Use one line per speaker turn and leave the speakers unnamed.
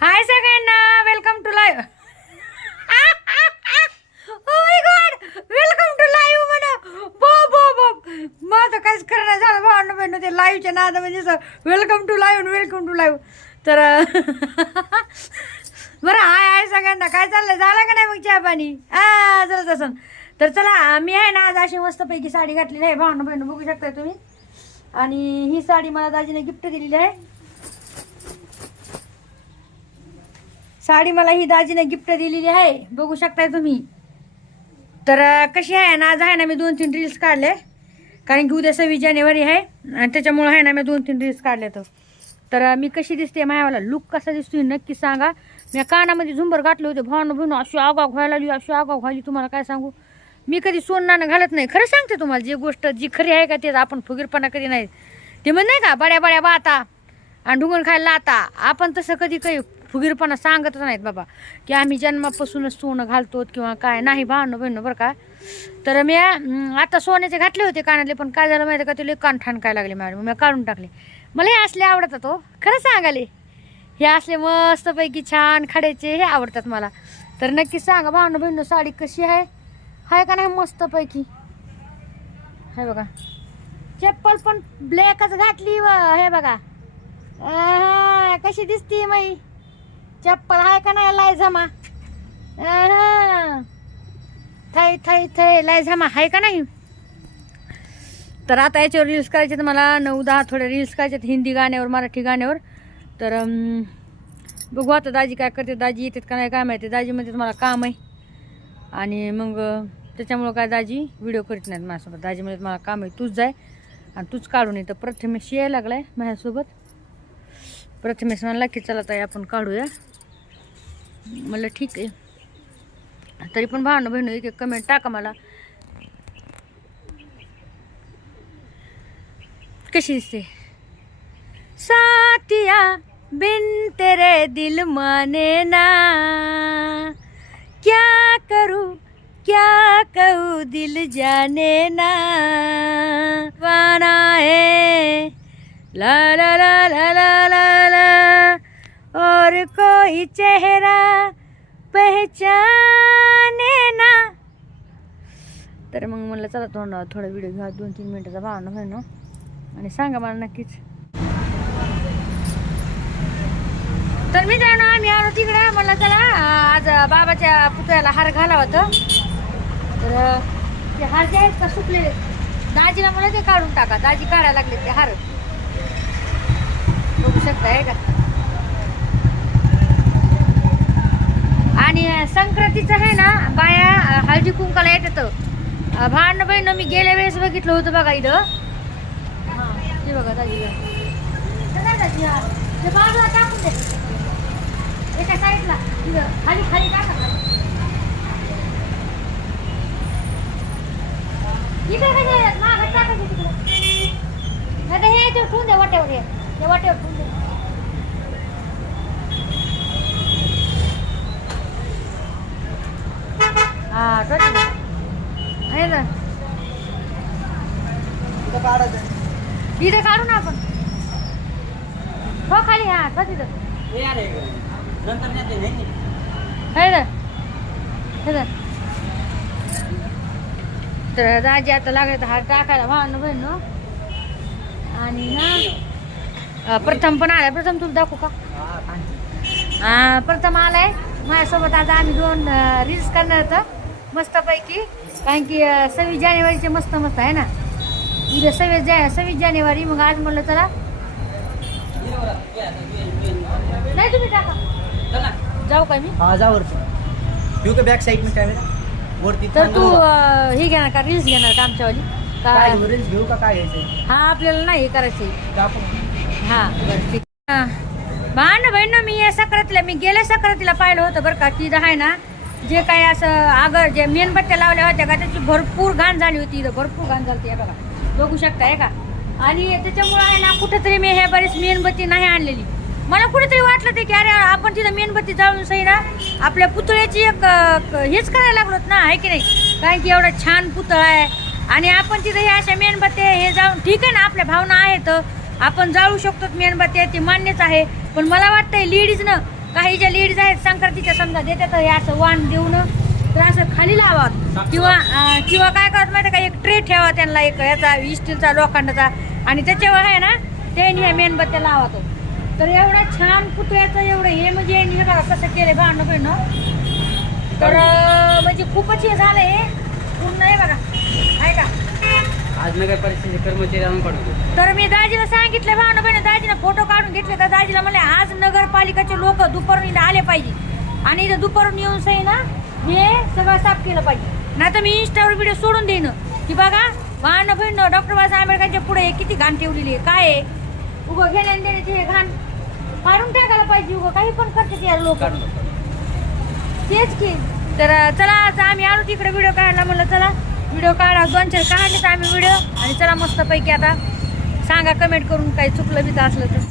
हाय सगळ्यांना welcome to live welcome to live म्हणा. बो बो बो माझं काहीच करणं झालं भावना बहिण ते लाईव्हच्या नाद म्हणजे welcome to live welcome to live तर बरं हाय हाय सगळ्यांना. काय चाललं झालं का नाही मग चहा पाणी? हा चला तसं तर चला मी आहे ना आज अशी मस्तपैकी साडी घातलेली आहे. भावना बहिण बघू शकताय तुम्ही. आणि ही साडी मला दाजीने गिफ्ट दिलेली आहे. साडी मला ही दाजीने गिफ्ट दिलेली आहे. बघू शकताय तुम्ही. तर कशी आहे ना आज आहे ना मी दोन तीन रील्स काढले. कारण की उद्या सव्वीस जानेवारी आहे. आणि त्याच्यामुळं आहे ना मी दोन तीन रील्स काढले तर. तर मी कशी दिसते मायावाला लुक कसा दिसतोय नक्की सांगा. मी कानामध्ये झुंबर घातले होते भावनं भाऊन अशी आगाव व्हायला लागली अशी आगाव व्हायली. तुम्हाला काय सांगू? मी कधी सोनं घालत नाही. खरं सांगते तुम्हाला जी गोष्ट जी खरी आहे का ते आपण फुगीरपणा कधी नाही. ते म्हण नाही का बड्या बड्या बाता. आणि ढुंगण खायला लाता. आपण तसं कधी काही फुगीरपणा सांगतच नाहीत बाबा. की आम्ही जन्मापासूनच सोनं घालतो किंवा काय नाही भावनं बहिणं बरं का. तर मी आता सोन्याचे घातले होते कानातले पण काय झालं माहिती का? ते लई कान ठाण काय लागले मॅडम मी काढून टाकले. मला हे असले आवडतात हो. खरं सांगाले. हे असले मस्तपैकी छान खड्याचे हे आवडतात मला. तर नक्की सांगा भावनं बहिणं साडी कशी आहे? आहे का नाही मस्तपैकी? हे बघा. चप्पल पण ब्लॅकच घातली व हे बघा. कशी दिसती माई चप्पल आहे का नाही लाय थै थै थै लाय आहे का नाही? तर आता याच्यावर रील्स करायचे तर मला नऊ दहा थोडे रील्स करायचे आहेत हिंदी गाण्यावर मराठी गाण्यावर. तर बघू आता दाजी काय करते दाजी येतात का नाही काय माहिती. दाजी म्हणते मला काम आहे. आणि मग त्याच्यामुळं काय दाजी व्हिडिओ करीत नाहीत माझ्यासोबत. दाजी म्हणजे मला काम आहे तूच जाय आणि तूच काढून येतं प्रथमेश यायला आहे माझ्यासोबत. प्रथमेश म्हणला की चला ताई आपण काढूया. म्हणलं ठीक आहे तरी पण भावना बहिण एक एक कमेंट टाका मला. कशी दिसते? साथिया, बिन तेरे दिल माने ना. क्या करूँ, क्या कहूँ दिल जाने ना. वाना है, ला ला ला ला ला और कोई चेहरा पहचाने ना। तर मग म्हणलं चला तोंड थोडा व्हिडिओ घ्या दोन तीन मिनिटाचा भावना होईन आणि सांगा मला नक्कीच. तर मी जाणं आम्ही आलो तिकडे. म्हणलं चला आज बाबाच्या पुतळ्याला हार घाला होता. तर ते हार जे आहेत का सुकलेले दाजीला मला ते काढून टाका. दाजी काढायला लागले ते हार. बघू शकता आहे का आणि संक्रांतीचं आहे ना बाया हळदी कुंकाला येतात. भांड बहिण मी गेल्या वेळेस बघितलं होतं बघा इथं. हां ते बघा दाजीला ते एका साईडला. खाली खाली टाका. इकडे कसे मागं टाकायचे तिकडे. नाही तर हे ठेवून दे वाट्यावर हे वाट्यावर ठेवून दे. हा ना. आहे ना. इथं काढू ना आपण. हो खाली हा तिथं. आहे ना. हे ना. तर दाजी आता लागले तर हार टाकायला. भावनं बहीण आणि ना प्रथम पण आलाय. प्रथम तुला दाखवू का? हा, प्रथम आलाय. माझ्यासोबत आता आम्ही दोन रील्स करणार होतं. मस्तपैकी. कारण की सव्वीस जानेवारीचे मस्त मस्त आहे ना? उद्या सव्वीस जा सव्वीस जानेवारी मग आज म्हणलं चला. नाही तुम्ही टाका. जाऊ का मी?
हा जा वरती. घेऊ का बॅक साईड कॅमेरा वरती.
तर तू हे घेणार का रील्स घेणार का आमच्यावाली
काय
का
रील्स घेऊ का काय घ्यायचं
हा आपल्याला नाही हे करायचं. हा बरं ठीक. हा. भांड बहीण मी या सक्रातीला मी गेल्या सक्रातीला पाहिलं होतं बरं का की इथं आहे ना जे काही असं आगर जे मेणबत्त्या लावल्या होत्या का त्याची भरपूर घाण झाली होती. इथं भरपूर घाण झाली बघा. बघू शकताय का? आणि त्याच्यामुळं आहे ना कुठंतरी मी हे बरीच मेणबत्ती नाही आणलेली. मला कुठेतरी वाटलं ते की अरे आपण तिथं मेणबत्ती जाळून सही ना आपल्या पुतळ्याची एक हेच करायला लागलोत ना आहे की नाही? कारण की एवढा छान पुतळा आहे. आणि आपण तिथं हे अशा मेणबत्त्या हे जाऊन ठीक आहे ना आपल्या भावना आहेत. आपण जाळू शकतो मेणबत्त्या ते मान्यच आहे. पण मला वाटतंय लेडीजनं काही ज्या लीड्स आहेत संक्रांतीच्या समजा देतात हे असं वाण देऊन तर असं खाली लावावं किंवा किंवा काय करत माहिती का? एक ट्रे ठेवा त्यांना एक ह्याचा स्टीलचा लोखंडाचा. आणि त्याच्यावर आहे ना ते ह्या मेणबत्त्या लावतो. तर एवढा छान पुतळ्याचं एवढं हे म्हणजे यांनी हे बघा कसं केलं भांडणं बहिणं तर म्हणजे खूपच हे झालं हे. पूर्ण हे बघा. आहे का?
आज नगर परिषदेचे कर्मचारी आणून काढतो
तर मी दाजीला सांगितलं भावना बहिणी दाजीला फोटो काढून घेतले तर दाजीला म्हणले आज नगरपालिकाचे लोक दुपारून आले पाहिजे. आणि इथं दुपारून येऊन सही ना हे सगळं साफ केलं पाहिजे. नाही तर मी इंस्टावर व्हिडिओ सोडून देईन. की बघा भावना बहिण डॉक्टर बाबासाहेब आंबेडकरांच्या पुढे हे किती घाण ठेवलेली आहे. काय आहे? उगं घेण्या देण्याचे हे घाण काढून टाकायला पाहिजे उगं. काही पण करते यार लोक. तेच की. तर चला आता आम्ही आलो तिकडे व्हिडिओ काढला म्हणलं चला व्हिडिओ काढा. दोन चार काढलेत आम्ही व्हिडिओ आणि चला मस्तपैकी आता सांगा कमेंट करून काही चुकलं बिचं असलं तर.